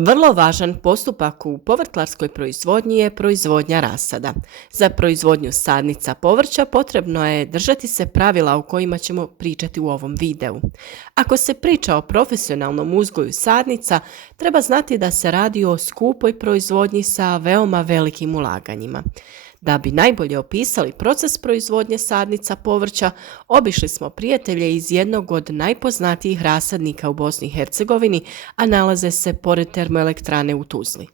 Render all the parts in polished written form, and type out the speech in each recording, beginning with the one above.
Vrlo važan postupak u povrtlarskoj proizvodnji je proizvodnja rasada. Za proizvodnju sadnica povrća potrebno je držati se pravila o kojima ćemo pričati u ovom videu. Ako se priča o profesionalnom uzgoju sadnica, treba znati da se radi o skupoj proizvodnji sa veoma velikim ulaganjima. Da bi najbolje opisali proces proizvodnje sadnica povrća, obišli smo prijatelje iz jednog od najpoznatijih rasadnika u Bosni i Hercegovini, a nalaze se pored termoelektrane u Tuzli.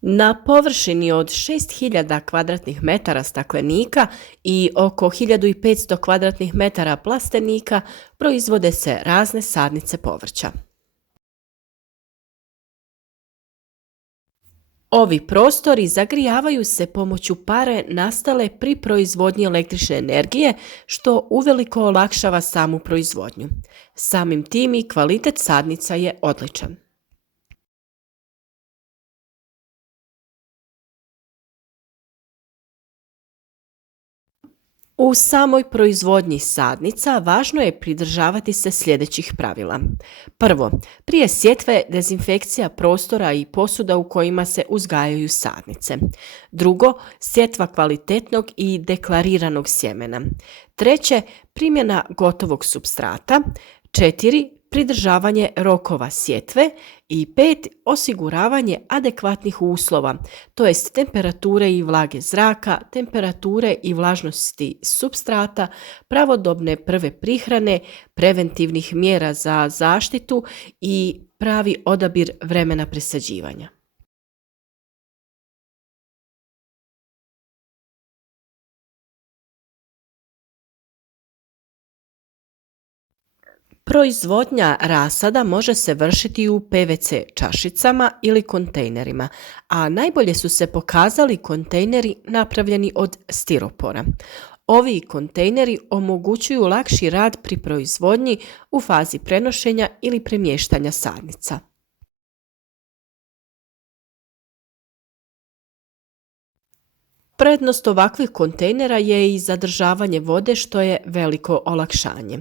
Na površini od 6000 kvadratnih metara staklenika i oko 1500 kvadratnih metara plastenika proizvode se razne sadnice povrća. Ovi prostori zagrijavaju se pomoću pare nastale pri proizvodnji električne energije, što uveliko olakšava samu proizvodnju. Samim tim i kvalitet sadnica je odličan. U samoj proizvodnji sadnica važno je pridržavati se sljedećih pravila. Prvo, prije sjetve dezinfekcija prostora i posuda u kojima se uzgajaju sadnice. Drugo, sjetva kvalitetnog i deklariranog sjemena. Treće, primjena gotovog supstrata. Četiri, pridržavanje rokova sjetve i 5. osiguravanje adekvatnih uslova, to jest temperature i vlage zraka, temperature i vlažnosti supstrata, pravodobne prve prihrane, preventivnih mjera za zaštitu i pravi odabir vremena presađivanja. Proizvodnja rasada može se vršiti u PVC čašicama ili kontejnerima, a najbolje su se pokazali kontejneri napravljeni od stiropora. Ovi kontejneri omogućuju lakši rad pri proizvodnji u fazi prenošenja ili premještanja sadnica. Prednost ovakvih kontejnera je i zadržavanje vode, što je veliko olakšanje.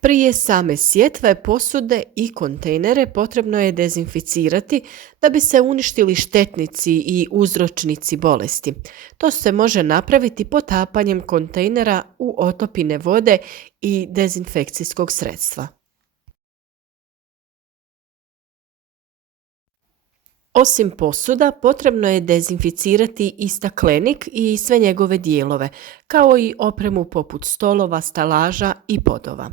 Prije same sjetve posude i kontejnere potrebno je dezinficirati da bi se uništili štetnici i uzročnici bolesti. To se može napraviti potapanjem kontejnera u otopine vode i dezinfekcijskog sredstva. Osim posuda, potrebno je dezinficirati i staklenik i sve njegove dijelove, kao i opremu poput stolova, stalaža i podova.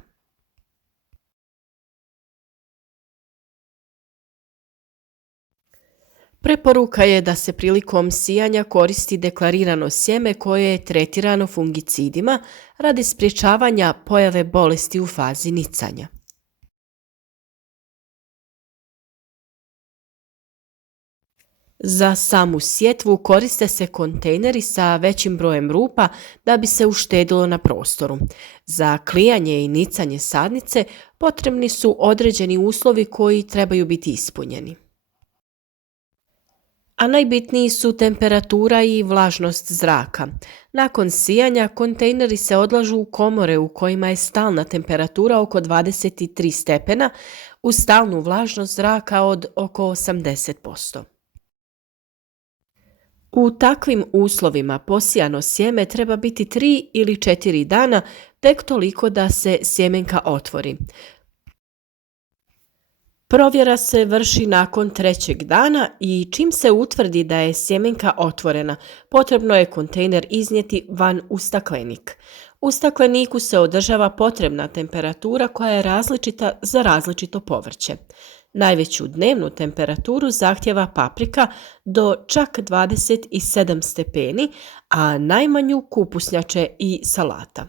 Preporuka je da se prilikom sijanja koristi deklarirano sjeme koje je tretirano fungicidima radi sprječavanja pojave bolesti u fazi nicanja. Za samu sjetvu koriste se kontejneri sa većim brojem rupa da bi se uštedilo na prostoru. Za klijanje i nicanje sadnice potrebni su određeni uslovi koji trebaju biti ispunjeni. A najbitniji su temperatura i vlažnost zraka. Nakon sijanja kontejneri se odlažu u komore u kojima je stalna temperatura oko 23 stepena uz stalnu vlažnost zraka od oko 80%. U takvim uslovima posijano sjeme treba biti 3 ili 4 dana, tek toliko da se sjemenka otvori. Provjera se vrši nakon trećeg dana i čim se utvrdi da je sjemenka otvorena, potrebno je kontejner iznijeti van u staklenik. U stakleniku se održava potrebna temperatura koja je različita za različito povrće. Najveću dnevnu temperaturu zahtjeva paprika do čak 27 stepeni, a najmanju kupusnjače i salata.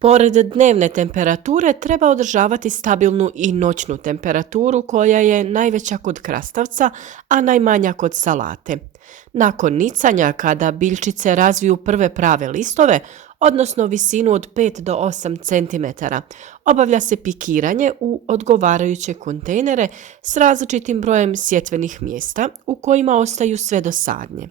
Pored dnevne temperature treba održavati stabilnu i noćnu temperaturu koja je najveća kod krastavca, a najmanja kod salate. Nakon nicanja, kada biljčice razviju prve prave listove, odnosno visinu od 5 do 8 cm, obavlja se pikiranje u odgovarajuće kontejnere s različitim brojem sjetvenih mjesta u kojima ostaju sve do sadnje.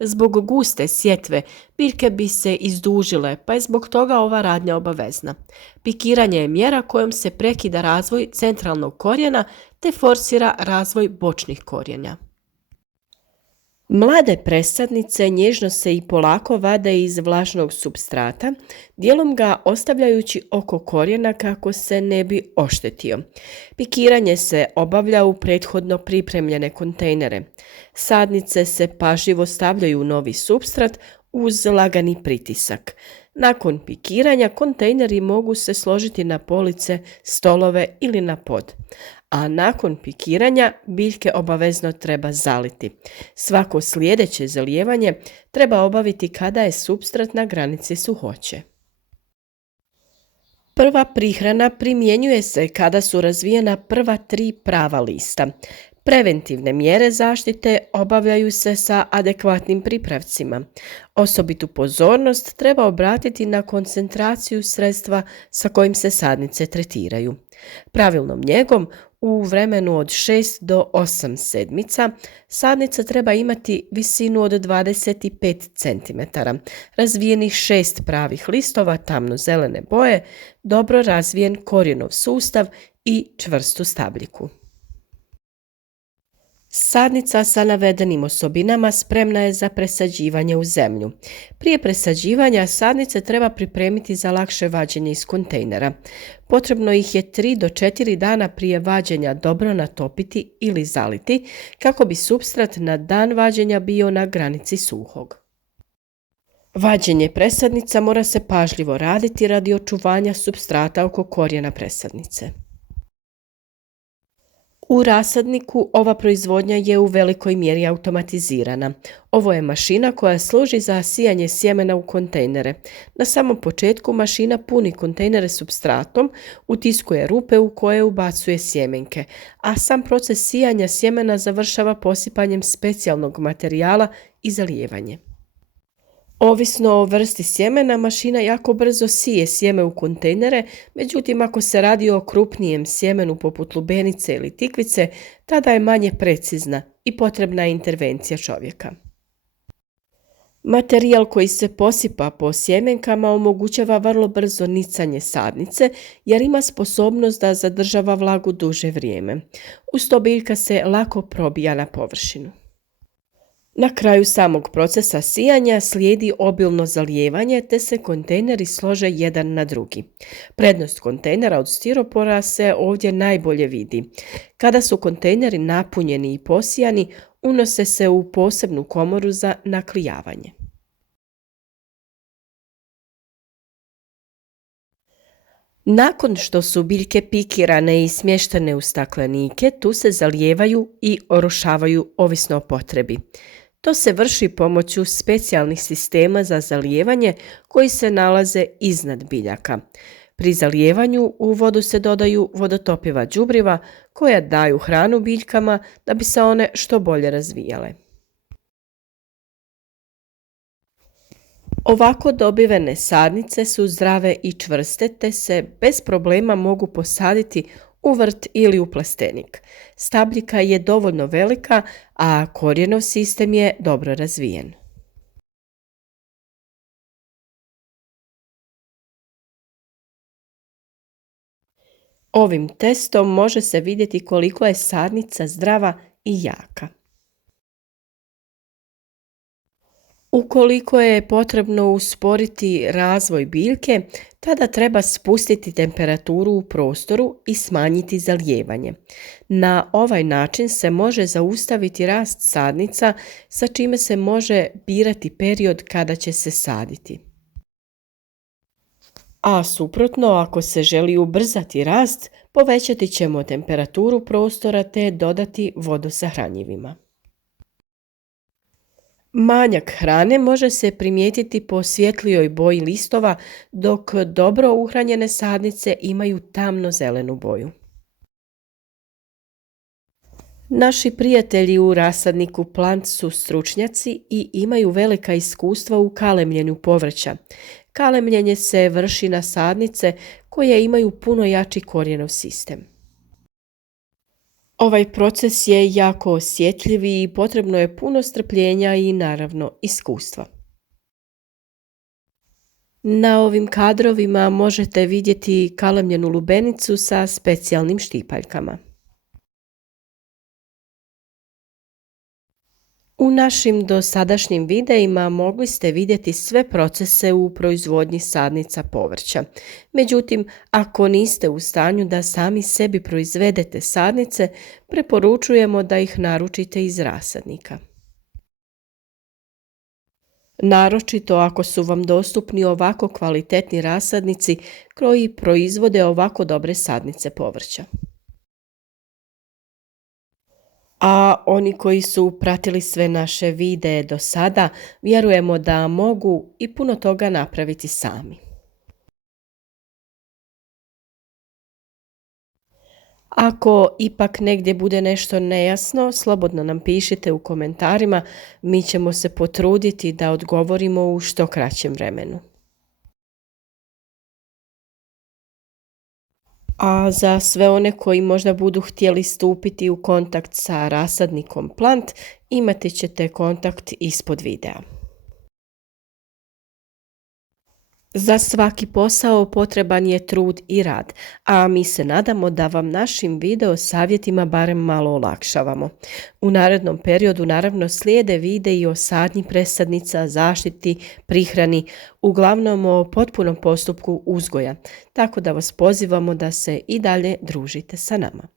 Zbog guste sjetve biljke bi se izdužile, pa je zbog toga ova radnja obavezna. Pikiranje je mjera kojom se prekida razvoj centralnog korijena te forsira razvoj bočnih korijenja. Mlade presadnice nježno se i polako vade iz vlažnog supstrata, dijelom ga ostavljajući oko korijena kako se ne bi oštetio. Pikiranje se obavlja u prethodno pripremljene kontejnere. Sadnice se pažljivo stavljaju u novi supstrat uz lagani pritisak. Nakon pikiranja kontejneri mogu se složiti na police, stolove ili na pod. A nakon pikiranja biljke obavezno treba zaliti. Svako sljedeće zalijevanje treba obaviti kada je supstrat na granici suhoće. Prva prihrana primjenjuje se kada su razvijena prva 3 prava lista. Preventivne mjere zaštite obavljaju se sa adekvatnim pripravcima. Osobitu pozornost treba obratiti na koncentraciju sredstva sa kojim se sadnice tretiraju. Pravilnom njegom u vremenu od 6 do 8 sedmica sadnica treba imati visinu od 25 cm, razvijenih 6 pravih listova tamnozelene boje, dobro razvijen korijenov sustav i čvrstu stabljiku. Sadnica sa navedenim osobinama spremna je za presađivanje u zemlju. Prije presađivanja sadnice treba pripremiti za lakše vađenje iz kontejnera. Potrebno ih je 3 do 4 dana prije vađenja dobro natopiti ili zaliti kako bi supstrat na dan vađenja bio na granici suhog. Vađenje presadnica mora se pažljivo raditi radi očuvanja supstrata oko korijena presadnice. U rasadniku ova proizvodnja je u velikoj mjeri automatizirana. Ovo je mašina koja služi za sijanje sjemena u kontejnere. Na samom početku mašina puni kontejnere supstratom, utiskuje rupe u koje ubacuje sjemenke, a sam proces sijanja sjemena završava posipanjem specijalnog materijala i zalijevanje. Ovisno o vrsti sjemena, mašina jako brzo sije sjeme u kontejnere, međutim ako se radi o krupnijem sjemenu poput lubenice ili tikvice, tada je manje precizna i potrebna je intervencija čovjeka. Materijal koji se posipa po sjemenkama omogućava vrlo brzo nicanje sadnice jer ima sposobnost da zadržava vlagu duže vrijeme. Uz to biljka se lako probija na površinu. Na kraju samog procesa sijanja slijedi obilno zalijevanje te se kontejneri slože jedan na drugi. Prednost kontejnera od stiropora se ovdje najbolje vidi. Kada su kontejneri napunjeni i posijani, unose se u posebnu komoru za naklijavanje. Nakon što su biljke pikirane i smještene u staklenike, tu se zalijevaju i orošavaju ovisno o potrebi. To se vrši pomoću specijalnih sistema za zalijevanje koji se nalaze iznad biljaka. Pri zalijevanju u vodu se dodaju vodotopiva đubriva koja daju hranu biljkama da bi se one što bolje razvijale. Ovako dobivene sadnice su zdrave i čvrste te se bez problema mogu posaditi u vrt ili u plastenik. Stabljika je dovoljno velika, a korijenov sistem je dobro razvijen. Ovim testom može se vidjeti koliko je sadnica zdrava i jaka. Ukoliko je potrebno usporiti razvoj biljke, tada treba spustiti temperaturu u prostoru i smanjiti zalijevanje. Na ovaj način se može zaustaviti rast sadnica, sa čime se može birati period kada će se saditi. A suprotno, ako se želi ubrzati rast, povećati ćemo temperaturu prostora te dodati vodu sa hranjivima. Manjak hrane može se primijetiti po svjetlijoj boji listova, dok dobro uhranjene sadnice imaju tamno zelenu boju. Naši prijatelji u rasadniku Plant su stručnjaci i imaju velika iskustva u kalemljenju povrća. Kalemljenje se vrši na sadnice koje imaju puno jači korijenov sistem. Ovaj proces je jako osjetljiv i potrebno je puno strpljenja i naravno iskustva. Na ovim kadrovima možete vidjeti kalemljenu lubenicu sa specijalnim štipaljkama. U našim dosadašnjim videima mogli ste vidjeti sve procese u proizvodnji sadnica povrća. Međutim, ako niste u stanju da sami sebi proizvedete sadnice, preporučujemo da ih naručite iz rasadnika. Naročito ako su vam dostupni ovako kvalitetni rasadnici koji proizvode ovako dobre sadnice povrća. A oni koji su pratili sve naše videe do sada, vjerujemo da mogu i puno toga napraviti sami. Ako ipak negdje bude nešto nejasno, slobodno nam pišite u komentarima, mi ćemo se potruditi da odgovorimo u što kraćem vremenu. A za sve one koji možda budu htjeli stupiti u kontakt sa rasadnikom Plant, imati ćete kontakt ispod videa. Za svaki posao potreban je trud i rad, a mi se nadamo da vam našim video savjetima barem malo olakšavamo. U narednom periodu naravno slijede videi o sadnji presadnica, zaštiti, prihrani, uglavnom o potpunom postupku uzgoja, tako da vas pozivamo da se i dalje družite sa nama.